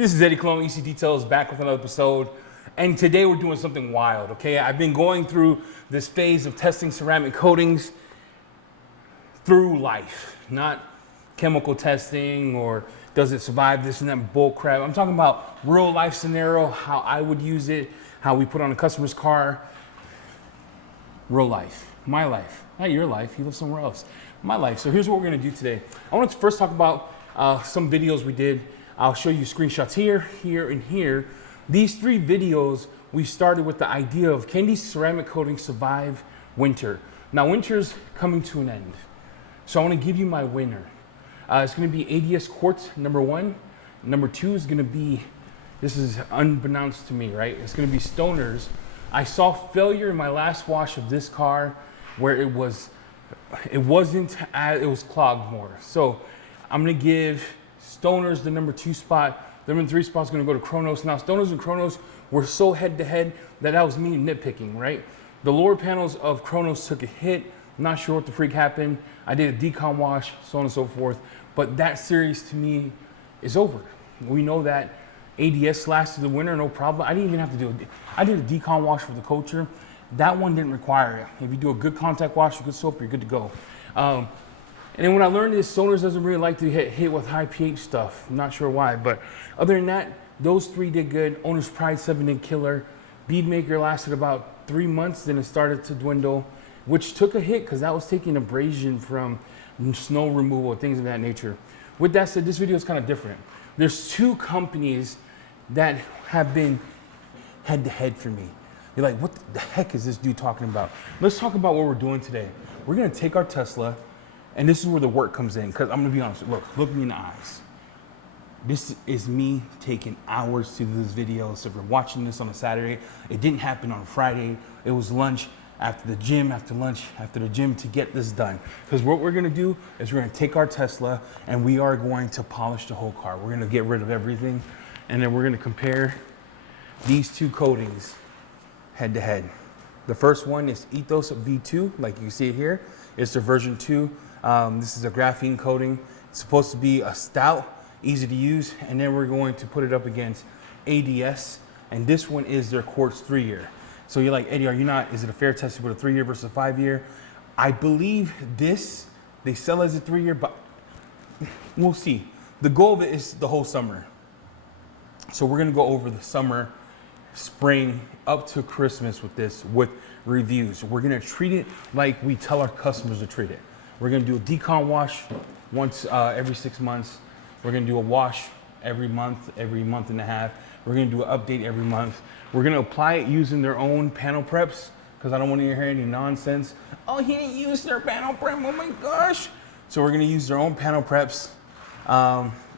This is Eddie Cologne, EC Details, back with another episode. And today we're doing something wild, okay? I've been going through this phase of testing ceramic coatings through life, not chemical testing or does it survive this and that bull crap. I'm talking about real life scenario, how I would use it, how we put on a customer's car. Real life, my life, not your life, you live somewhere else. My life. So here's what we're gonna do today. I want to first talk about some videos we did. I'll show you screenshots here, here, and here. These 3 videos, we started with the idea of can these ceramic coatings survive winter? Now winter's coming to an end. So I wanna give you my winner. It's gonna be ADS quartz, number 1. Number 2 is gonna be, this is unbeknownst to me, right? It's gonna be Stoners. I saw failure in my last wash of this car where it was clogged more. So I'm gonna give Stoners the number 2 spot. The number 3 spot is gonna go to Kronos. Now Stoners and Kronos were so head to head that was me nitpicking, right? The lower panels of Kronos took a hit. I'm not sure what the freak happened. I did a decon wash, so on and so forth. But that series to me is over. We know that ADS lasted the winter, no problem. I didn't even have to do it. I did a decon wash for the culture. That one didn't require it. If you do a good contact wash, a good soap, you're good to go. And then when I learned this, Stoners doesn't really like to hit with high pH stuff. I'm not sure why, but other than that, those 3 did good. Owner's Pride 7 did killer. Beadmaker lasted about 3 months, then it started to dwindle, which took a hit because that was taking abrasion from snow removal, things of that nature. With that said, this video is kind of different. There's 2 companies that have been head to head for me. You're like, what the heck is this dude talking about? Let's talk about what we're doing today. We're gonna take our Tesla, and this is where the work comes in, because I'm gonna be honest, look me in the eyes. This is me taking hours to do this video. So if you're watching this on a Saturday, it didn't happen on a Friday. It was lunch, after the gym, after lunch, after the gym to get this done. Because what we're gonna do is we're gonna take our Tesla and we are going to polish the whole car. We're gonna get rid of everything, and then we're gonna compare these 2 coatings head to head. The first one is Ethos V2, like you see it here. It's the version 2. This is a graphene coating. It's supposed to be a stout, easy to use, and then we're going to put it up against ADS, and this one is their quartz 3-year. So you're like, Eddie, is it a fair test to put a 3-year versus a 5-year? I believe this, they sell as a 3-year, but we'll see. The goal of it is the whole summer. So we're gonna go over the summer, spring, up to Christmas with this, with reviews. We're gonna treat it like we tell our customers to treat it. We're gonna do a decon wash once every 6 months. We're gonna do a wash every month and a half. We're gonna do an update every month. We're gonna apply it using their own panel preps, because I don't want to hear any nonsense. Oh, he didn't use their panel prep, oh my gosh. So we're gonna use their own panel preps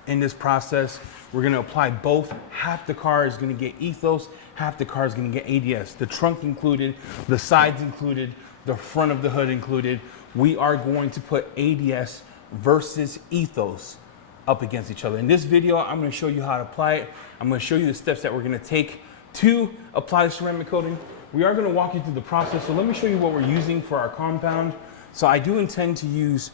in this process. We're gonna apply both. Half the car is gonna get Ethos, half the car is gonna get ADS. The trunk included, the sides included, the front of the hood included. We are going to put ADS versus Ethos up against each other. In this video, I'm gonna show you how to apply it. I'm gonna show you the steps that we're gonna take to apply the ceramic coating. We are gonna walk you through the process. So let me show you what we're using for our compound. So I do intend to use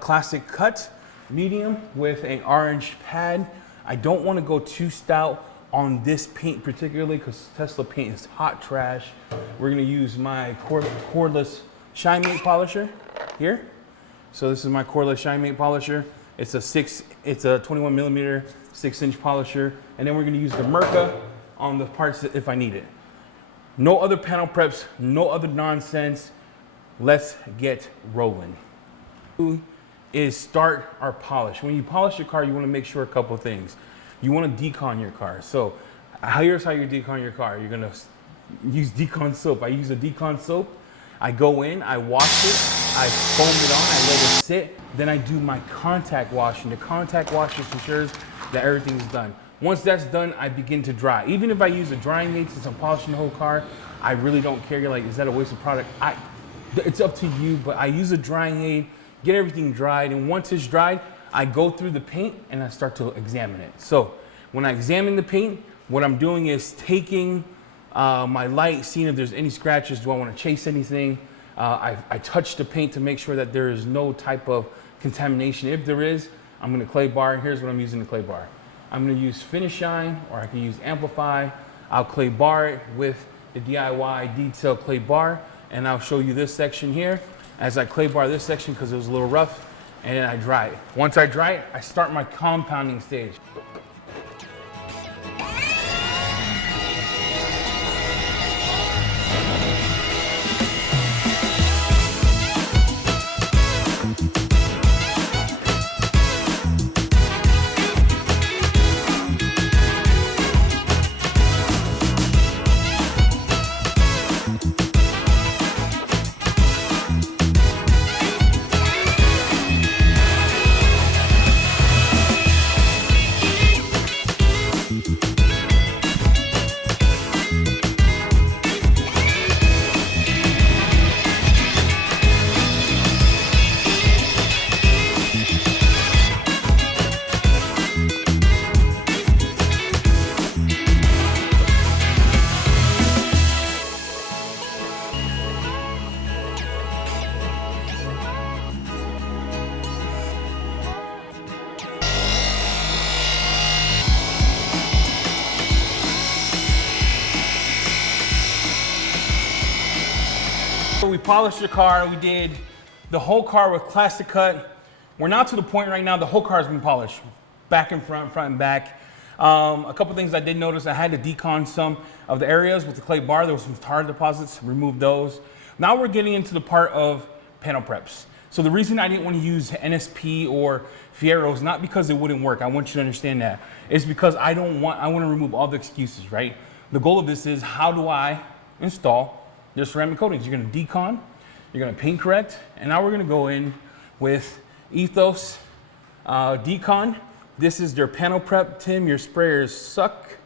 classic cut medium with an orange pad. I don't wanna go too stout on this paint particularly because Tesla paint is hot trash. We're gonna use my cordless Shine Mate polisher here. So this is my cordless Shine Mate polisher. It's a 21 millimeter 6-inch polisher. And then we're gonna use the Merca on the parts if I need it. No other panel preps, no other nonsense. Let's get rolling. Is start our polish. When you polish your car, you wanna make sure a couple of things. You wanna decon your car. So here's how you decon your car. You're gonna use Decon soap. I use a Decon soap. I go in, I wash it, I foam it on, I let it sit, then I do my contact washing. The contact wash just ensures that everything's done. Once that's done, I begin to dry. Even if I use a drying aid since I'm polishing the whole car, I really don't care. You're like, is that a waste of product? It's up to you, but I use a drying aid, get everything dried, and once it's dried, I go through the paint and I start to examine it. So when I examine the paint, what I'm doing is taking my light, seeing if there's any scratches. Do I want to chase anything? I touch the paint to make sure that there is no type of contamination. If there is, I'm going to clay bar, and here's what I'm using the clay bar. I'm gonna use Finish Shine, or I can use Amplify. I'll clay bar it with the DIY detail clay bar, and I'll show you this section here as I clay bar this section because it was a little rough, and then I dry it. Once I dry it, I start my compounding stage. We polished the car, we did the whole car with plastic cut. We're not to the point right now, the whole car has been polished, back and front and back. A couple things I did notice, I had to decon some of the areas with the clay bar. There was some tar deposits, removed those. Now we're getting into the part of panel preps. So the reason I didn't want to use NSP or Fierro is not because it wouldn't work. I want you to understand that. It's because I want to remove all the excuses, right? The goal of this is, how do I install their ceramic coatings? You're gonna decon, you're gonna paint correct, and now we're gonna go in with Ethos Decon. This is their panel prep. Tim, your sprayers suck.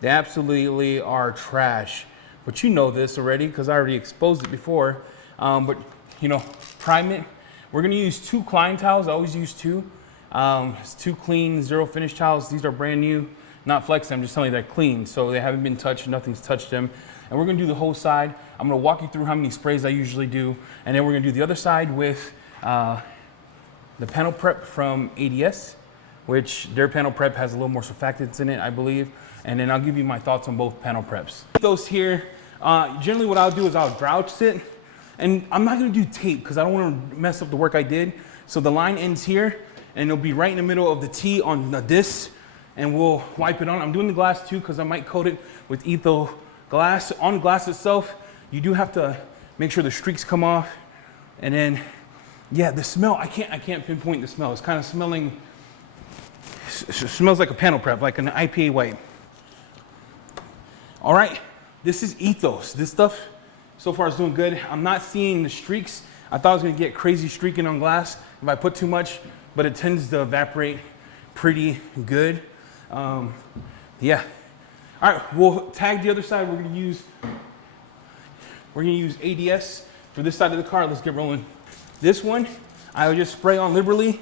They absolutely are trash. But you know this already because I already exposed it before. But you know, prime it. We're gonna use 2 Klein towels. I always use 2. It's 2 clean, 0 finish towels. These are brand new, not flex. I'm just telling you they're clean, so they haven't been touched. Nothing's touched them. And we're gonna do the whole side. I'm gonna walk you through how many sprays I usually do, and then we're gonna do the other side with the panel prep from ADS, which their panel prep has a little more surfactants in it, I believe. And then I'll give you my thoughts on both panel preps. Those here, generally what I'll do is I'll grouch it, and I'm not gonna do tape because I don't wanna mess up the work I did. So the line ends here, and it'll be right in the middle of the T on this, and we'll wipe it on. I'm doing the glass too because I might coat it with Ethos glass. On glass itself, you do have to make sure the streaks come off. And then, yeah, the smell, I can't pinpoint the smell. It's kind of smelling, smells like a panel prep, like an IPA white. All right, this is Ethos. This stuff so far is doing good. I'm not seeing the streaks. I thought I was gonna get crazy streaking on glass if I put too much, but it tends to evaporate pretty good. Yeah. All right, we'll tag the other side. We're gonna use ADS for this side of the car. Let's get rolling. This one, I'll just spray on liberally.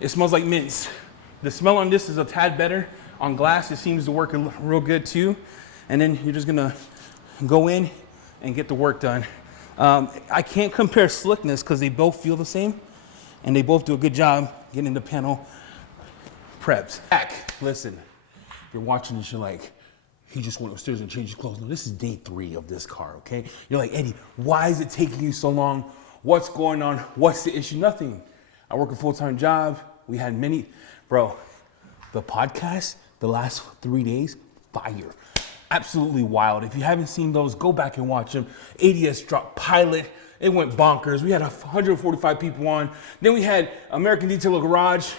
It smells like mints. The smell on this is a tad better. On glass, it seems to work real good too. And then you're just gonna go in and get the work done. I can't compare slickness because they both feel the same and they both do a good job getting the panel prepped. Listen, if you're watching this, you're like, he just went upstairs and changed his clothes. No, this is day 3 of this car, okay? You're like, Eddie, why is it taking you so long? What's going on? What's the issue? Nothing. I work a full-time job. We had many, bro, the podcast, the last 3 days, fire. Absolutely wild. If you haven't seen those, go back and watch them. ADS dropped Pilot. It went bonkers. We had 145 people on. Then we had American Detail Garage.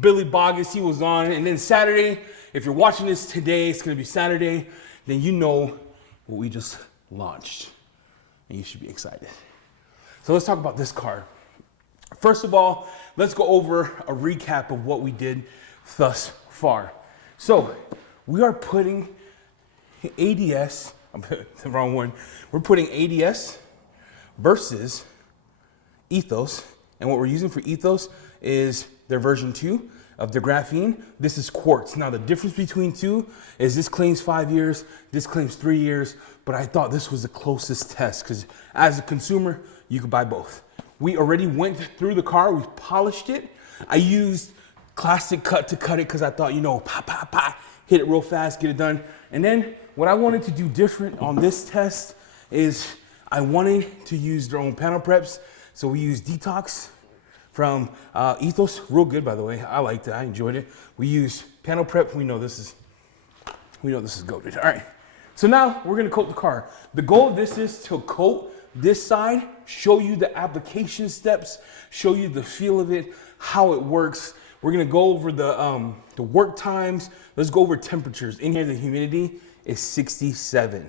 Billy Boggess, he was on. And then Saturday, if you're watching this today, it's gonna be Saturday, then you know what we just launched. And you should be excited. So let's talk about this car. First of all, let's go over a recap of what we did thus far. So we are putting ADS, I'm putting the wrong one. We're putting ADS versus Ethos. And what we're using for Ethos is their version 2 of the graphene. This is quartz. Now the difference between 2 is this claims 5 years, this claims 3 years, but I thought this was the closest test because as a consumer, you could buy both. We already went through the car, we polished it. I used classic cut to cut it because I thought, you know, pop, pop, pop, hit it real fast, get it done. And then what I wanted to do different on this test is I wanted to use their own panel preps. So we use Detox from Ethos, real good by the way. I liked it, I enjoyed it. We use panel prep, we know this is goated. All right, so now we're gonna coat the car. The goal of this is to coat this side, show you the application steps, show you the feel of it, how it works. We're gonna go over the work times. Let's go over temperatures. In here, the humidity is 67.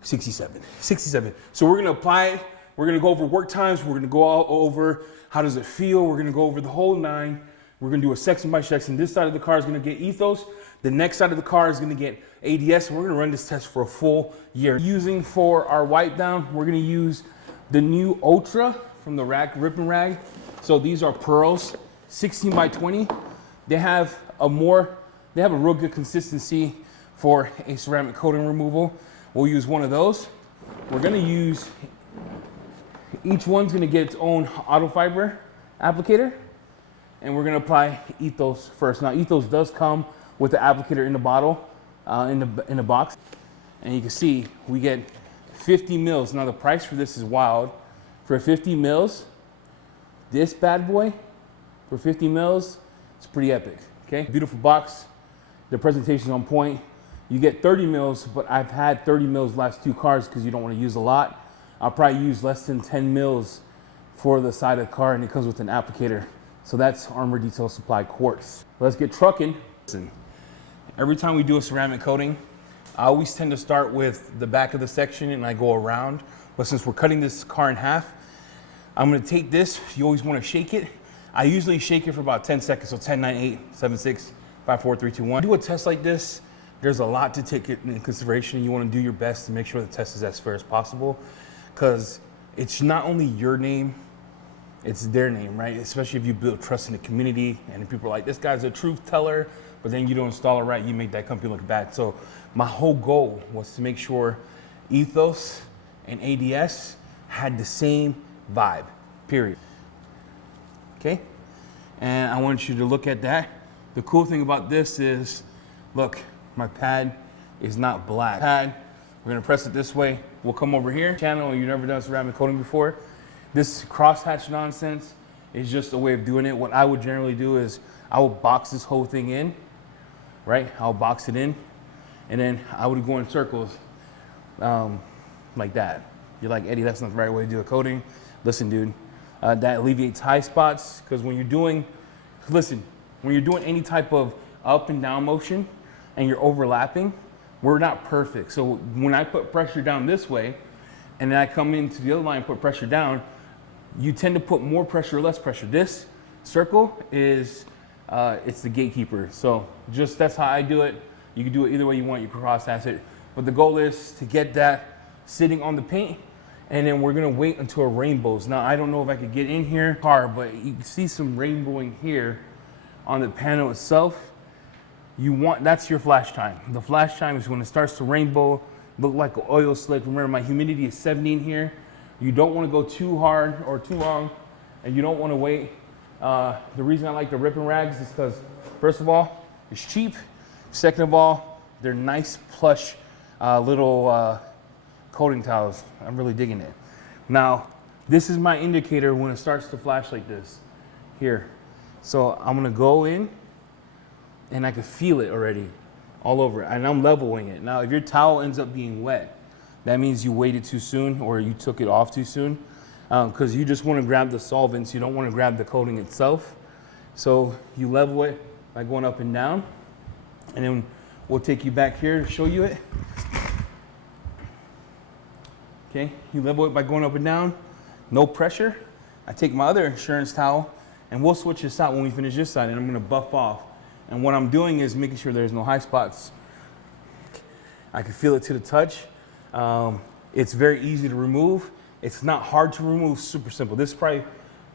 67. So we're gonna apply it. We're gonna go over work times. We're gonna go all over how does it feel. We're gonna go over the whole nine. We're gonna do a section by section. This side of the car is gonna get Ethos. The next side of the car is gonna get ADS. We're gonna run this test for a full year. Using for our wipe down, we're gonna use the new Ultra from the Rip and Rag. So these are pearls, 16 by 20. They have a real good consistency for a ceramic coating removal. We'll use one of those. We're gonna use, each one's gonna get its own auto fiber applicator, and we're gonna apply Ethos first. Now Ethos does come with the applicator in the bottle, in the box, and you can see we get 50 mils. Now the price for this is wild. For 50 mils, this bad boy, for 50 mils, it's pretty epic, okay? Beautiful box, the presentation's on point. You get 30 mils, but I've had 30 mils last two cars because you don't want to use a lot. I'll probably use less than 10 mils for the side of the car, and it comes with an applicator. So that's Armour Detail Supply quartz. Let's get trucking. Listen, every time we do a ceramic coating, I always tend to start with the back of the section and I go around. But since we're cutting this car in half, I'm gonna take this. You always wanna shake it. I usually shake it for about 10 seconds. So 10, 9, 8, 7, 6, 5, 4, 3, 2, 1. Do a test like this, there's a lot to take into consideration. You wanna do your best to make sure the test is as fair as possible, because it's not only your name, it's their name, right? Especially if you build trust in the community and people are like, this guy's a truth teller, but then you don't install it right, you make that company look bad. So my whole goal was to make sure Ethos and ADS had the same vibe, period. Okay? And I want you to look at that. The cool thing about this is, look, my pad is not black. We're gonna press it this way. We'll come over here. Channel, you've never done ceramic coating before. This crosshatch nonsense is just a way of doing it. What I would generally do is I will box this whole thing in, right? I'll box it in, and then I would go in circles like that. You're like, Eddie, that's not the right way to do a coating. Listen, dude, that alleviates high spots, because when you're doing any type of up and down motion and you're overlapping, we're not perfect. So when I put pressure down this way and then I come into the other line and put pressure down, you tend to put more pressure or less pressure. This circle is, it's the gatekeeper. So just, that's how I do it. You can do it either way you want, you can cross-hatch it. But the goal is to get that sitting on the paint, and then we're gonna wait until it rainbows. Now, I don't know if I could get in here, but you can see some rainbowing here on the panel itself. That's your flash time. The flash time is when it starts to rainbow, look like an oil slick. Remember, my humidity is 70 in here. You don't wanna go too hard or too long, and you don't wanna wait. The reason I like the Rip and Rags is because, first of all, it's cheap. Second of all, they're nice, plush, little coating towels. I'm really digging it. Now, this is my indicator when it starts to flash like this, here. So I'm gonna go in, and I can feel it already all over, and I'm leveling it. Now, if your towel ends up being wet, that means you waited too soon or you took it off too soon, because you just wanna grab the solvents, you don't wanna grab the coating itself. So you level it by going up and down, and then we'll take you back here to show you it. Okay, you level it by going up and down, no pressure. I take my other insurance towel, and we'll switch this out when we finish this side, and I'm gonna buff off. And what I'm doing is making sure there's no high spots. I can feel it to the touch. It's very easy to remove. It's not hard to remove, super simple. This is probably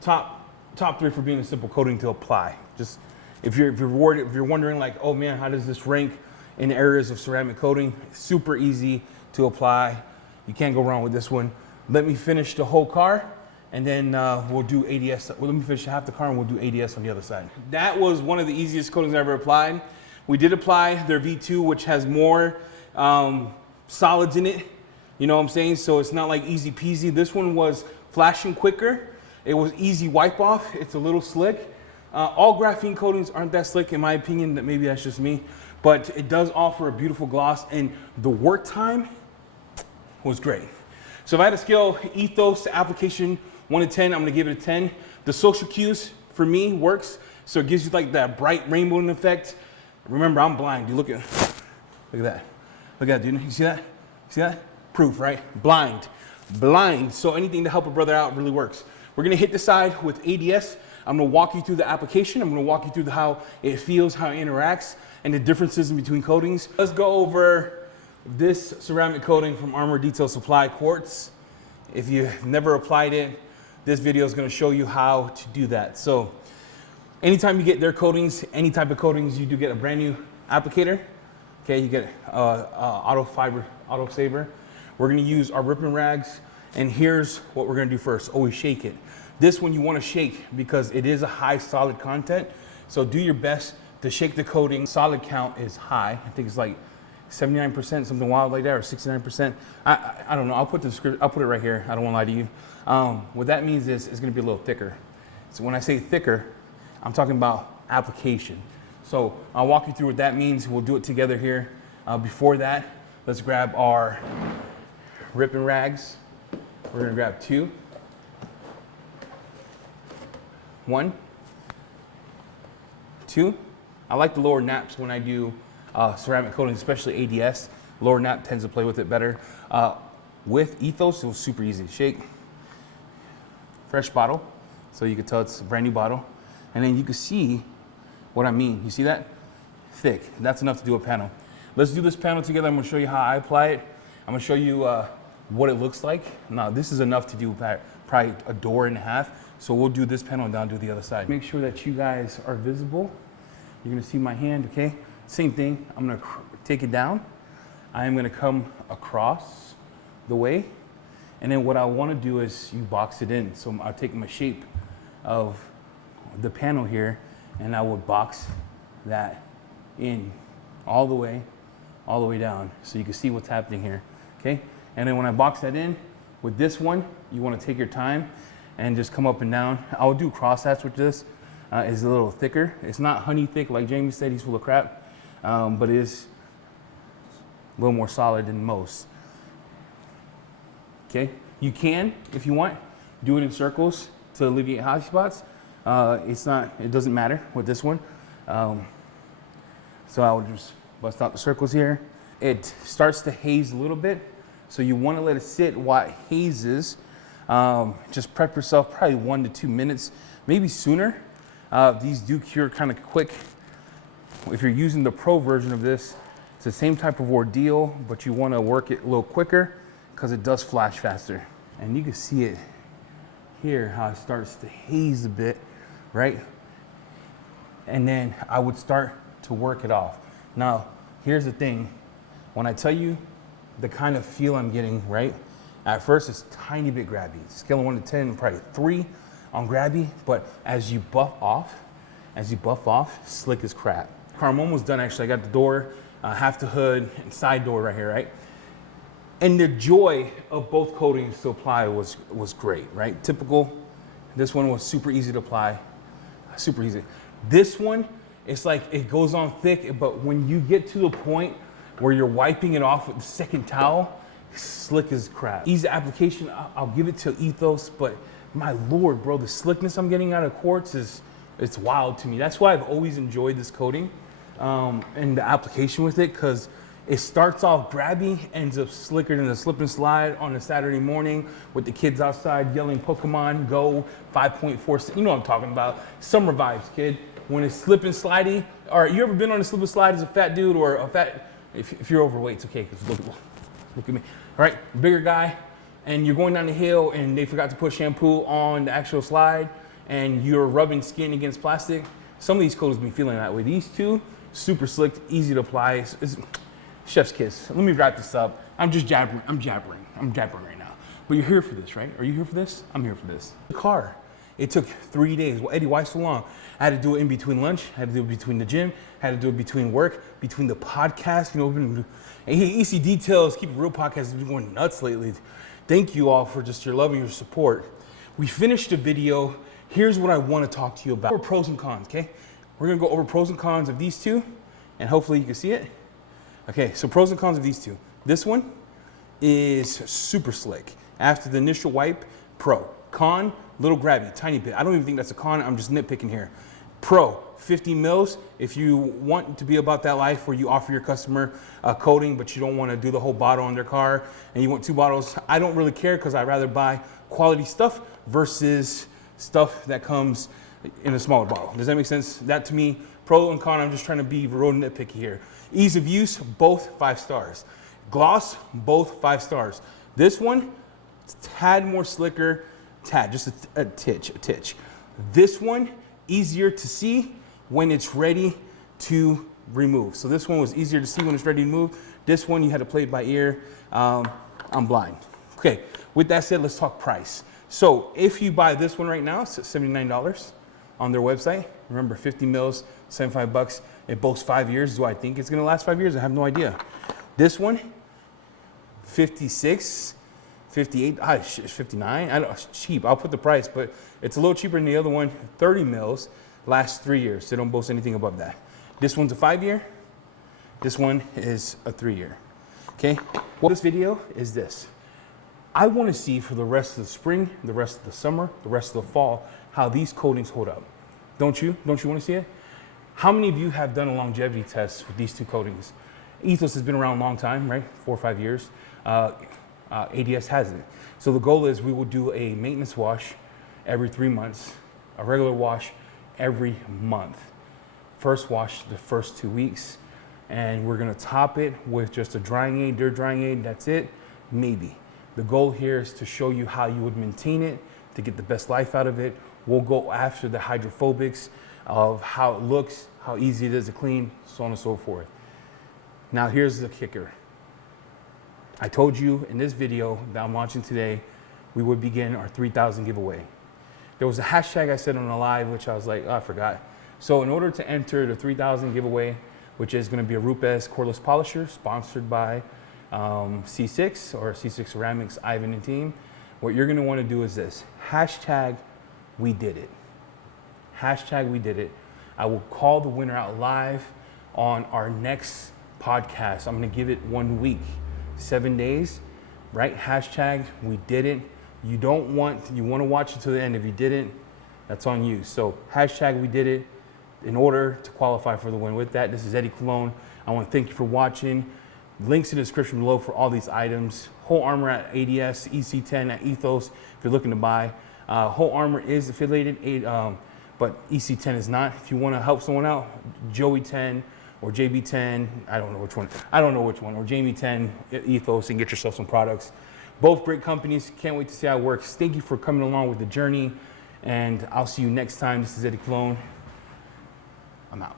top 3 for being a simple coating to apply. Just if you're wondering like, oh man, how does this rank in the areas of ceramic coating? Super easy to apply. You can't go wrong with this one. Let me finish the whole car, and then we'll do ADS. Well, let me finish half the car and we'll do ADS on the other side. That was one of the easiest coatings I ever applied. We did apply their V2, which has more solids in it. You know what I'm saying? So it's not like easy peasy. This one was flashing quicker. It was easy wipe off. It's a little slick. All graphene coatings aren't that slick in my opinion. That maybe that's just me, but it does offer a beautiful gloss, and the work time was great. So if I had to scale Ethos application 1 to 10, I'm gonna give it a 10. The social cues for me works, so it gives you like that bright rainbow effect. Remember, I'm blind. You look at that. Look at that, dude. You see that? See that? Proof, right? Blind. So anything to help a brother out really works. We're gonna hit the side with ADS. I'm gonna walk you through the application. I'm gonna walk you through how it feels, how it interacts, and the differences in between coatings. Let's go over this ceramic coating from Armour Detail Supply Quartz. If you've never applied it, this video is gonna show you how to do that. So anytime you get their coatings, any type of coatings, you do get a brand new applicator. Okay, you get auto saver. We're gonna use our ripping rags, and here's what we're gonna do first. Always shake it. This one you wanna shake because it is a high solid content. So do your best to shake the coating. Solid count is high. I think it's like 79%, something wild like that, or 69%. I don't know, I'll put it right here. I don't wanna lie to you. What that means is it's gonna be a little thicker. So when I say thicker, I'm talking about application. So I'll walk you through what that means. We'll do it together here. Before that, let's grab our ripping rags. We're gonna grab 2. 1, 2. I like the lower naps when I do ceramic coating, especially ADS. Lower nap tends to play with it better. With Ethos, it was super easy to shake. Fresh bottle, so you can tell it's a brand new bottle. And then you can see what I mean. You see that? Thick. That's enough to do a panel. Let's do this panel together. I'm gonna show you how I apply it. I'm gonna show you what it looks like. Now, this is enough to do probably a door and a half. So we'll do this panel and then I'll do the other side. Make sure that you guys are visible. You're gonna see my hand, okay? Same thing, I'm gonna take it down. I am gonna come across the way. And then what I wanna do is you box it in. So I'll take my shape of the panel here and I would box that in all the way down. So you can see what's happening here, okay? And then when I box that in, with this one, you wanna take your time and just come up and down. I'll do cross hatch with this. It's a little thicker. It's not honey thick like Jamie said, he's full of crap, but it is a little more solid than most. Okay, you can, if you want, do it in circles to alleviate hot spots. It doesn't matter with this one. So I will just bust out the circles here. It starts to haze a little bit, so you want to let it sit while it hazes. Just prep yourself probably 1 to 2 minutes, maybe sooner. These do cure kind of quick. If you're using the pro version of this, it's the same type of ordeal, but you want to work it a little quicker because it does flash faster. And you can see it here, how it starts to haze a bit, right? And then I would start to work it off. Now, here's the thing. When I tell you the kind of feel I'm getting, right? At first, it's a tiny bit grabby. Scale of 1 to 10, probably 3 on grabby, but as you buff off, slick as crap. I'm almost done actually. I got the door, half the hood, and side door right here, right? And the joy of both coatings to apply was great, right? Typical. This one was super easy to apply, super easy. This one, it's like it goes on thick, but when you get to the point where you're wiping it off with the second towel, slick as crap. Easy application, I'll give it to Ethos, but my Lord, bro, the slickness I'm getting out of quartz it's wild to me. That's why I've always enjoyed this coating and the application with it, because it starts off grabby, ends up slicker than a slip and slide on a Saturday morning with the kids outside yelling Pokemon Go 5.4. You know what I'm talking about. Summer vibes, kid. When it's slip and slidey. All right, you ever been on a slip and slide as a fat dude or a fat, if you're overweight, it's okay, because look at me. All right, bigger guy, and you're going down the hill and they forgot to put shampoo on the actual slide and you're rubbing skin against plastic. Some of these coatings be feeling that way. These two, super slick, easy to apply. It's chef's kiss. Let me wrap this up. I'm jabbering right now. But you're here for this, right? Are you here for this? I'm here for this. The car, it took 3 days. Well, Eddie, why so long? I had to do it in between lunch, I had to do it between the gym, I had to do it between work, between the podcast, you know, EC Details, Keep It Real podcast has been going nuts lately. Thank you all for just your love and your support. We finished the video. Here's what I want to talk to you about. Pros and cons, okay? We're gonna go over pros and cons of these two, and hopefully you can see it. Okay, so pros and cons of these two. This one is super slick. After the initial wipe, pro. Con, little grabby, tiny bit. I don't even think that's a con, I'm just nitpicking here. Pro, 50 mils. If you want to be about that life where you offer your customer a coating, but you don't want to do the whole bottle on their car, and you want 2 bottles, I don't really care because I'd rather buy quality stuff versus stuff that comes in a smaller bottle. Does that make sense? That to me, pro and con, I'm just trying to be real nitpicky here. Ease of use, both 5 stars. Gloss, both 5 stars. This one, tad more slicker, just a titch. This one, easier to see when it's ready to remove. So this one was easier to see when it's ready to move. This one, you had to play it by ear. I'm blind. Okay, with that said, let's talk price. So if you buy this one right now, it's at $79 on their website. Remember, 50 mils, 75 bucks. It boasts 5 years. Do I think it's gonna last 5 years? I have no idea. This one, 56, 58, it's 59. I don't, it's cheap. I'll put the price, but it's a little cheaper than the other one. 30 mils lasts 3 years. They don't boast anything above that. This one's a 5-year. This one is a 3-year. Okay. Well, this video is this. I want to see for the rest of the spring, the rest of the summer, the rest of the fall, how these coatings hold up. Don't you? Don't you want to see it? How many of you have done a longevity test with these 2 coatings? Ethos has been around a long time, right? 4 or 5 years. ADS hasn't. So the goal is we will do a maintenance wash every 3 months, a regular wash every month. First wash the first 2 weeks, and we're gonna top it with just a drying aid, dirt drying aid, that's it, maybe. The goal here is to show you how you would maintain it, to get the best life out of it. We'll go after the hydrophobics of how it looks, how easy it is to clean, so on and so forth. Now here's the kicker. I told you in this video that I'm launching today, we would begin our 3,000 giveaway. There was a hashtag I said on a live, which I was like, oh, I forgot. So in order to enter the 3,000 giveaway, which is gonna be a Rupes cordless polisher sponsored by C6 or C6 Ceramics, Ivan and team, what you're gonna wanna do is this, hashtag we did it. Hashtag we did it. I will call the winner out live on our next podcast. I'm gonna give it 1 week, 7 days, right? Hashtag we did it. You wanna watch it to the end. If you didn't, that's on you. So hashtag we did it in order to qualify for the win. With that, this is Eddie Cologne. I wanna thank you for watching. Links in the description below for all these items. Whole Armour at ADS, EC10 at Ethos if you're looking to buy. Whole Armour is affiliated, but EC10 is not. If you want to help someone out, Joey 10 or JB 10, I don't know which one, or Jamie 10, Ethos, and get yourself some products. Both great companies. Can't wait to see how it works. Thank you for coming along with the journey, and I'll see you next time. This is Eddie Cologne. I'm out.